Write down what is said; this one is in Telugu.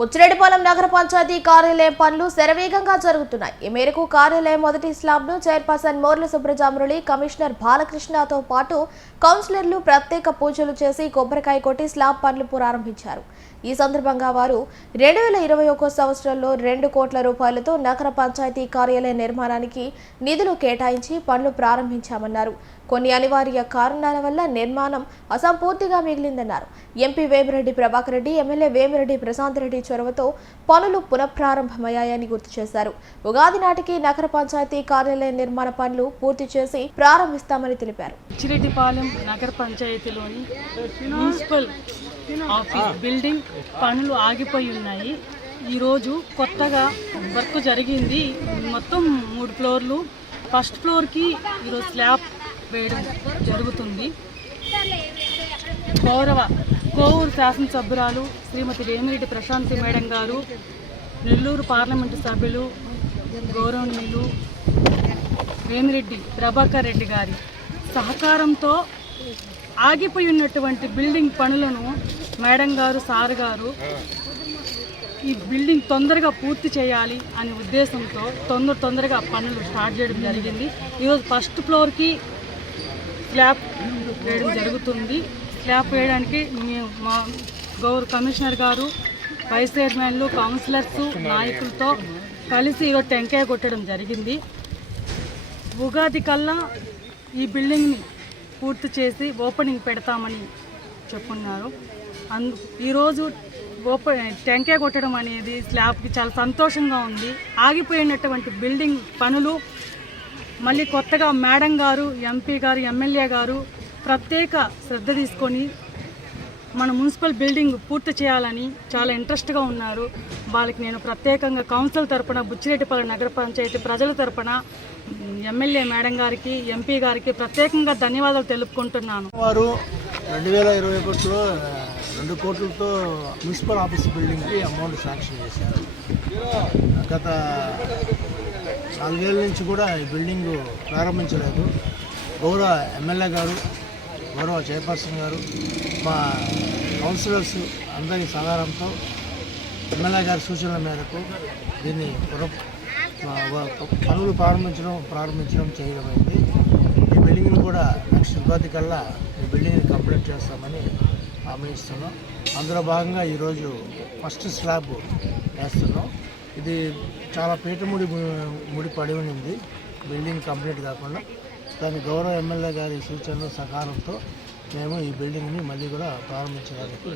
ముచ్చిరెడ్డిపాలెం నగర పంచాయతీ కార్యాలయం పనులు శరవేగంగా జరుగుతున్నాయి. ఈ మేరకు కార్యాలయం మొదటి స్లాబ్ను చైర్పర్సన్ మోర్ల సుబ్రజామురళి కమిషనర్ బాలకృష్ణతో పాటు కౌన్సిలర్లు ప్రత్యేక పూజలు చేసి కొబ్బరికాయ కొట్టి స్లాబ్ పనులు ప్రారంభించారు. ఈ సందర్భంగా వారు రెండు వేల ఇరవై ఒక్క సంవత్సరంలో రెండు కోట్ల రూపాయలతో నగర పంచాయతీ కార్యాలయ నిర్మాణానికి నిధులు కేటాయించి పనులు ప్రారంభించామన్నారు. కొన్ని అనివార్య కారణాల వల్ల నిర్మాణం అసంపూర్తిగా మిగిలిందన్నారు. ఎంపీ వేమిరెడ్డి ప్రభాకర్ రెడ్డి ఎమ్మెల్యే వేమిరెడ్డి ప్రశాంత్ రెడ్డి చొరవతో పనులు పునఃప్రారంభమయ్యాయని గుర్తు చేశారు. ఉగాది నాటికి నగర పంచాయతీ కార్యాలయ నిర్మాణ పనులు పూర్తి చేసి ప్రారంభిస్తామని తెలిపారు. చిరెడ్డిపాలెం నగర పంచాయతీలోని మున్సిపల్ ఆఫీస్ బిల్డింగ్ పనులు ఆగిపోయి ఉన్నాయి. ఈరోజు కొత్తగా వర్క్ జరిగింది. మొత్తం మూడు ఫ్లోర్లు. ఫస్ట్ ఫ్లోర్కి ఈరోజు స్లాబ్ వేయడం జరుగుతుంది. గౌరవ కోవూరు శాసనసభ్యురాలు శ్రీమతి వేమిరెడ్డి ప్రశాంతి మేడం గారు నెల్లూరు పార్లమెంటు సభ్యులు గౌరవనీయులు వేమిరెడ్డి ప్రభాకర్ రెడ్డి గారి సహకారంతో ఆగిపోయి ఉన్నటువంటి బిల్డింగ్ పనులను మేడం గారు సార్ గారు ఈ బిల్డింగ్ తొందరగా పూర్తి చేయాలి అనే ఉద్దేశంతో తొందర తొందరగా పనులు స్టార్ట్ చేయడం జరిగింది. ఈరోజు ఫస్ట్ ఫ్లోర్కి స్లాబ్ వేయడం జరుగుతుంది. స్లాబ్ వేయడానికి మేము మా గౌరవ కమిషనర్ గారు వైస్ చైర్మన్లు కౌన్సిలర్స్ నాయకులతో కలిసి ఈరోజు టెంకాయ కొట్టడం జరిగింది. ఉగాది కల్లా ఈ బిల్డింగ్ని పూర్తి చేసి ఓపెనింగ్ పెడతామని చెప్పున్నారు. అందు ఈరోజు ఓపెన్ టెంకాయ కొట్టడం అనేది స్లాబ్కి చాలా సంతోషంగా ఉంది. ఆగిపోయినటువంటి బిల్డింగ్ పనులు మళ్ళీ కొత్తగా మేడం గారు ఎంపీ గారు ఎమ్మెల్యే గారు ప్రత్యేక శ్రద్ధ తీసుకొని మన మున్సిపల్ బిల్డింగ్ పూర్తి చేయాలని చాలా ఇంట్రెస్ట్గా ఉన్నారు. వాళ్ళకి నేను ప్రత్యేకంగా కౌన్సిల్ తరపున బుచ్చిరెడ్డిపల్లి నగర పంచాయతీ ప్రజల తరపున ఎమ్మెల్యే మేడం గారికి ఎంపీ గారికి ప్రత్యేకంగా ధన్యవాదాలు తెలుపుకుంటున్నాను. వారు రెండు వేల ఇరవై ఒకటిలో రెండు కోట్లతో మున్సిపల్ ఆఫీస్ బిల్డింగ్కి అమౌంట్ శాంక్షన్ చేశారు. గత నాలుగేళ్ళ నుంచి కూడా ఈ బిల్డింగ్ ప్రారంభించలేదు. గౌరవ ఎమ్మెల్యే గారు గౌరవ చైర్పర్సన్ గారు మా కౌన్సిలర్స్ అందరి సహకారంతో ఎమ్మెల్యే గారి సూచనల మేరకు దీన్ని పనులు ప్రారంభించడం ప్రారంభించడం చేయడం అయింది. ఈ బిల్డింగ్ని కూడా నెక్స్ట్ ఉగాది కల్లా ఈ బిల్డింగ్ని కంప్లీట్ చేస్తామని ఆమెస్తున్నాం ఇస్తున్నాం అందులో భాగంగా ఈరోజు ఫస్ట్ స్లాబ్ వేస్తున్నాం. ఇది చాలా పీటముడి ము- ముడి పడి ఉంది బిల్డింగ్ కంప్లీట్ కాకుండా దాని గౌరవ ఎమ్మెల్యే గారి సూచనలు సహకారంతో మేము ఈ బిల్డింగ్ని మళ్ళీ కూడా ప్రారంభించడానికి